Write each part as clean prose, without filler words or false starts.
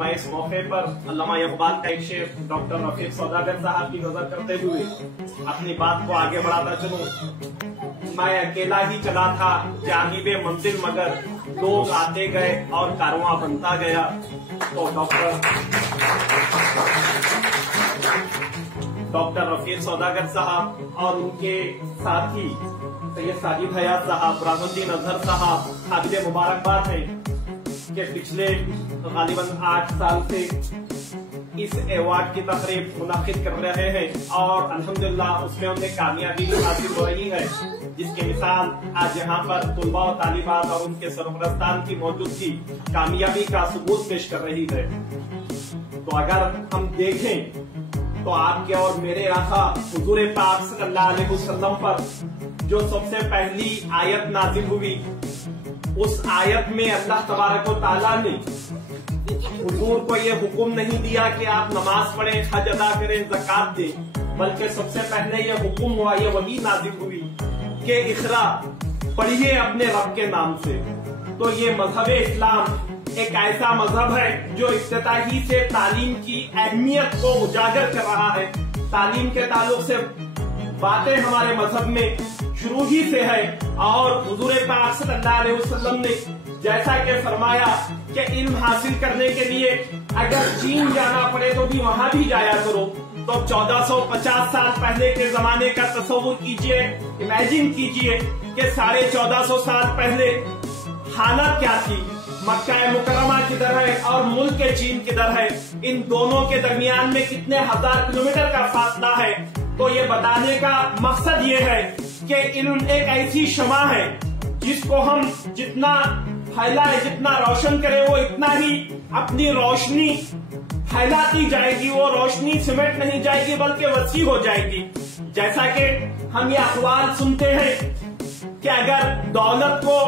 मैं इस मौके पर अल्लामा इकबाल का एक शेर डॉक्टर रफीक सौदागर साहब की नजर करते हुए अपनी बात को आगे बढ़ाता चलूं। मैं अकेला ही चला था जानिबे मंजिल, मगर लोग आते गए और कारवां बनता गया। तो डॉक्टर रफीक सौदागर साहब और उनके साथी सैयद साजिद हयात साहब, राजुद्दीन अजहर साहब काबिल मुबारकबाद है कि पिछले गालिबन 8 साल से इस अवार्ड की तकरीब मुनाकिद कर रहे हैं और अल्हम्दुलिल्लाह उसमें उन्हें कामयाबी हासिल हो रही है, जिसकी मिसाल आज यहाँ पर तुलबा और तालिबात और उनके सरपरस्तान की मौजूदगी कामयाबी का सबूत पेश कर रही है। तो अगर हम देखें तो आपके और मेरे आका हुजूर पाक सल्लल्लाहु अलैहि वसल्लम पर जो सबसे पहली आयत नाजिल हुई, उस आयत में अल्लाह तबारक व तआला ने हुजूर को ये हुक्म नहीं दिया कि आप नमाज पढ़ें, हज अदा करें, ज़कात दें, बल्कि सबसे पहले ये हुक्म हुआ, ये वही नाजिल हुई कि इक़रा पढ़िए अपने रब के नाम से। तो ये मजहब इस्लाम एक ऐसा मजहब है जो इब्तिदाई से तालीम की अहमियत को उजागर कर रहा है। तालीम के ताल्लुक से बातें हमारे मजहब में शुरू ही से है और हुजूर पाक सल्लल्लाहु अलैहि वसल्लम ने जैसा कि फरमाया कि इल्म हासिल करने के लिए अगर चीन जाना पड़े तो भी वहां भी जाया करो। तो 1450 साल पहले के जमाने का तस्वुर कीजिए, इमेजिन कीजिए कि 1450 साल पहले हालत क्या थी, मक्का मुकर्रमा किधर है और मुल्क चीन किधर है, इन दोनों के दरमियान में कितने हजार किलोमीटर का फासला है। तो ये बताने का मकसद ये है कि इल्म एक ऐसी शमा है जिसको हम जितना फैलाए, जितना रोशन करे, वो इतना ही अपनी रोशनी फैलाती जाएगी। वो रोशनी सिमट नहीं जाएगी बल्कि वसी हो जाएगी। जैसा कि हम ये अखबार सुनते हैं कि अगर दौलत को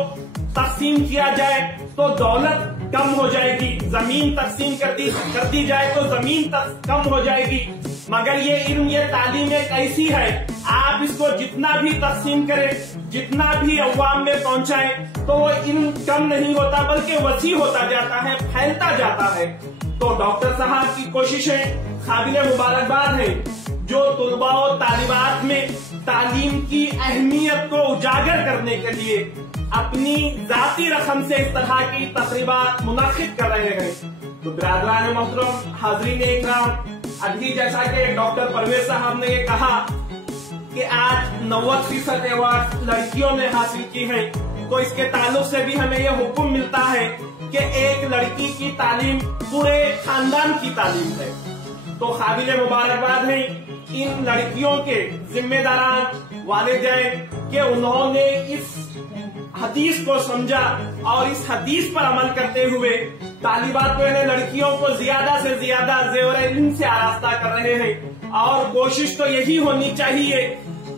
तकसीम किया जाए तो दौलत कम हो जाएगी, जमीन तकसीम कर दी जाए तो जमीन कम हो जाएगी। मगर ये इल्म, ये तालीम एक ऐसी है, आप इसको जितना भी तकसीम करें, जितना भी अवाम में पहुंचाए, तो वो इल्म कम नहीं होता बल्कि वसी होता जाता है, फैलता जाता है। तो डॉक्टर साहब की कोशिशें काबिल मुबारकबाद है जो तुलबा और तालिबात में तालीम की अहमियत को उजागर करने के लिए अपनी जाती रकम से इस तरह की तकरीबात मुनाकिद कर रहे हैं। तो बिरादरान मोहतरम, हाज़रीन इकराम, अभी जैसा कि डॉक्टर परवेज साहब ने ये कहा कि आज 90% अवार्ड लड़कियों ने हासिल की है, तो इसके ताल्लुक से भी हमें यह हुक्म मिलता है कि एक लड़की की तालीम पूरे खानदान की तालीम है। तो काबिल मुबारकबाद है इन लड़कियों के जिम्मेदारान वालिदैन कि उन्होंने इस हदीस को समझा और इस हदीस पर अमल करते हुए तालिबात को, लड़कियों को ज्यादा से ज्यादा ज़ेवर इल्म से आरास्ता कर रहे हैं। और कोशिश तो यही होनी चाहिए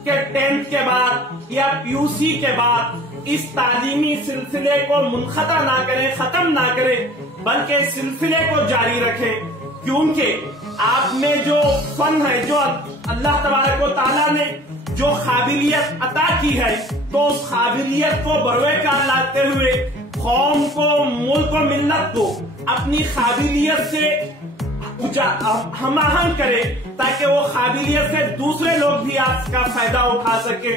कि 10th के बाद या PUC के बाद इस तालीमी सिलसिले को मुनक़ता ना करें, खत्म ना करें, बल्कि इस सिलसिले को जारी रखें। क्योंकि आप में जो फन है, जो अल्लाह तबारक व तआला ने जो काबिलियत अता की है, तो उस काबिलियत को बरवेकार लाते हुए कौम को, मुल्क को, मिल्लत को अपनी काबिलियत से हम आहंग करे ताकि वो काबिलियत से दूसरे लोग भी आपका फायदा उठा सके।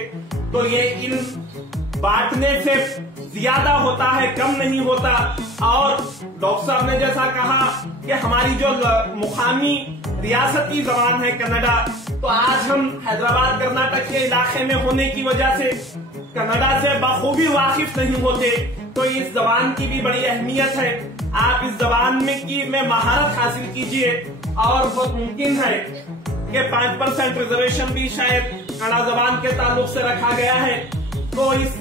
तो ये इल्म बांटने से ज्यादा होता है, कम नहीं होता। और डॉक्टर साहब ने जैसा कहा कि हमारी जो मुकामी रियासती जबान है कन्नड़ा, तो आज हम हैदराबाद कर्नाटक के इलाके में होने की वजह से कन्नड़ा से बखूबी वाकिफ नहीं होते। तो इस जबान की भी बड़ी अहमियत है। आप इस जबान में महारत हासिल कीजिए और बहुत मुमकिन है कि 5% रिजर्वेशन भी शायद कन्नड़ा जबान के ताल्लुक से रखा गया है। तो इस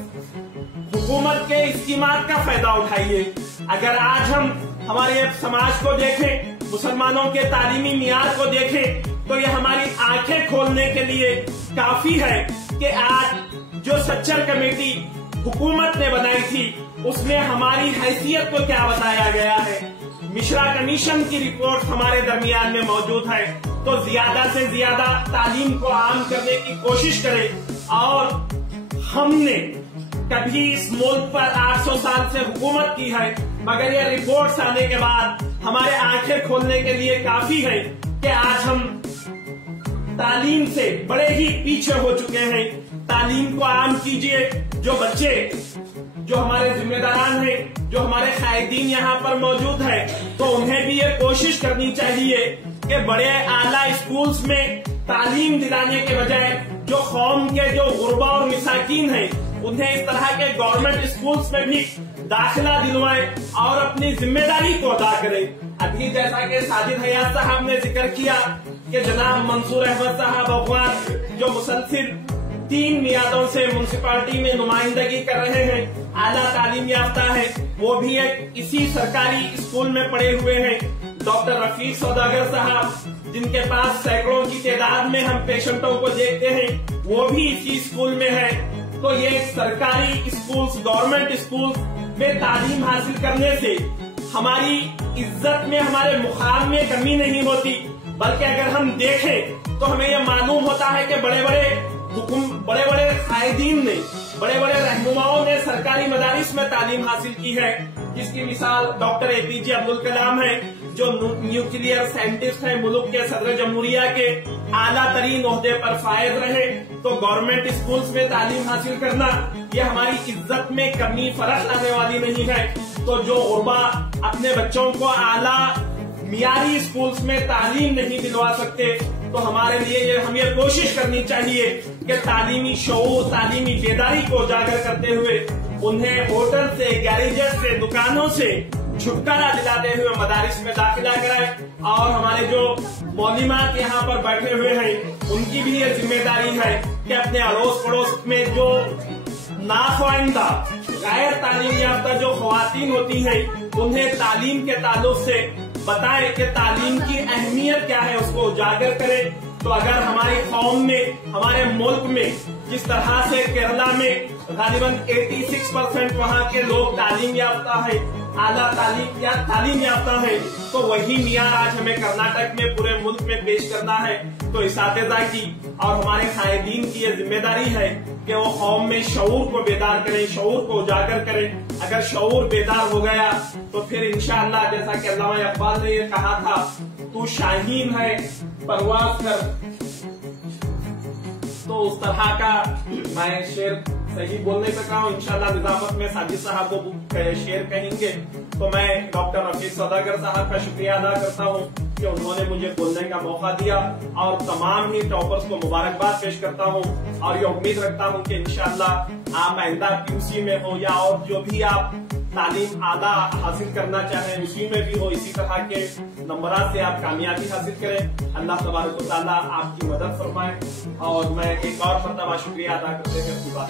हुकूमत के इस्कीमात का फायदा उठाइए। अगर आज हम हमारे समाज को देखें, मुसलमानों के तालीमी मियार को देखें, तो ये हमारी आंखें खोलने के लिए काफी है कि आज जो सच्चर कमेटी हुकूमत ने बनाई थी उसमें हमारी हैसियत को क्या बताया गया है। मिश्रा कमीशन की रिपोर्ट हमारे दरमियान में मौजूद है। तो ज्यादा से ज्यादा तालीम को आम करने की कोशिश करें। और हमने कभी इस मुल्क पर 800 साल से हुकूमत की है, मगर ये रिपोर्ट्स आने के बाद हमारे आंखें खोलने के लिए काफी है कि आज हम तालीम से बड़े ही पीछे हो चुके हैं। तालीम को आम कीजिए। जो बच्चे, जो हमारे जिम्मेदारान हैं, जो हमारे कायदीन यहाँ पर मौजूद है, तो उन्हें भी ये कोशिश करनी चाहिए कि बड़े आला स्कूल्स में तालीम दिलाने के बजाय जो कौम के जो गुरबा और मिसाकीन हैं, उन्हें इस तरह के गवर्नमेंट स्कूल्स में भी दाखिला दिलवाएं और अपनी जिम्मेदारी को अदा करें। अभी जैसा कि साजिद हयात साहब ने जिक्र किया कि जनाब मंसूर अहमद साहब अफगान जो मुसलसिल 3 मियादों से म्युनिसिपालिटी में नुमाइंदगी कर रहे हैं, आला तालीम याफ्ता है, वो भी एक इसी सरकारी स्कूल में पढ़े हुए हैं। डॉक्टर रफीक सौदागर साहब जिनके पास सैकड़ों की तादाद में हम पेशेंटों को देखते हैं, वो भी इसी स्कूल में है। तो ये सरकारी स्कूल्स, गवर्नमेंट स्कूल्स में तालीम हासिल करने से हमारी इज्जत में, हमारे मुकाम में कमी नहीं होती, बल्कि अगर हम देखें तो हमें यह मालूम होता है कि बड़े बड़े कायदीन ने, बड़े बड़े रहनुमाओं ने सरकारी मदारिस में तालीम हासिल की है, जिसकी मिसाल डॉक्टर APJ अब्दुल कलाम है, जो न्यूक्लियर साइंटिस्ट है, मुल्क के सदर जमहूरिया के आला तरीन ओहदे पर फायज रहे। तो गवर्नमेंट स्कूल्स में तालीम हासिल करना ये हमारी इज्जत में कमी, फर्क लाने वाली नहीं है। तो जो गुरबा अपने बच्चों को आला मियारी स्कूल्स में तालीम नहीं दिलवा सकते, तो हमारे लिए हम ये कोशिश करनी चाहिए कि तालीमी शऊर, तालीमी बेदारी को उजागर करते हुए उन्हें होटल से, गैरेजेस से, दुकानों से छुटकारा दिलाते हुए मदारिस में दाखिला कराएं। और हमारे जो मौलिमात यहाँ पर बैठे हुए हैं, उनकी भी ये जिम्मेदारी है कि अपने अड़ोस पड़ोस में जो नाख्वाइंदा, गैर तालीम याफ्ता जो खवातीन होती हैं, उन्हें तालीम के ताल्लुक से बताएं कि तालीम की अहमियत क्या है, उसको उजागर करें। तो अगर हमारी कौम में, हमारे मुल्क में जिस तरह से केरला में गालिबन 86% वहाँ के लोग तालीम याफ्ता है, आला तालीम याफ्ता है, तो वही मियार आज हमें कर्नाटक में, पूरे मुल्क में पेश करना है। तो इसातिज़ा की और हमारे कायदीन की ये जिम्मेदारी है कि वो कौम में शऊर को बेदार करें, शऊर को उजागर करें। अगर शऊर बेदार हो गया तो फिर इंशाअल्लाह, जैसा कि अल्लामा इकबाल ने ये कहा था, तू शाहीन है परवाज कर, तो उस तरह का मैं शेर सही बोल नहीं सका हूँ। इंशाअल्लाह निजामत में साजिद साहब वो शेर कहेंगे। तो मैं डॉक्टर रफीक सौदागर साहब का शुक्रिया अदा करता हूँ कि उन्होंने मुझे बोलने का मौका दिया, और तमाम ही टॉपर्स को मुबारकबाद पेश करता हूँ। और ये उम्मीद रखता हूँ कि इंशाअल्लाह आप आइंदा PUC में हो या और जो भी आप तालीम आला हासिल करना चाहें, उसी में भी हो, इसी तरह के नंबरात से आप कामयाबी हासिल करें। अल्लाह तबारक व तआला आपकी मदद फरमाए। और मैं एक और मरतबा शुक्रिया अदा करते हुए अपनी बात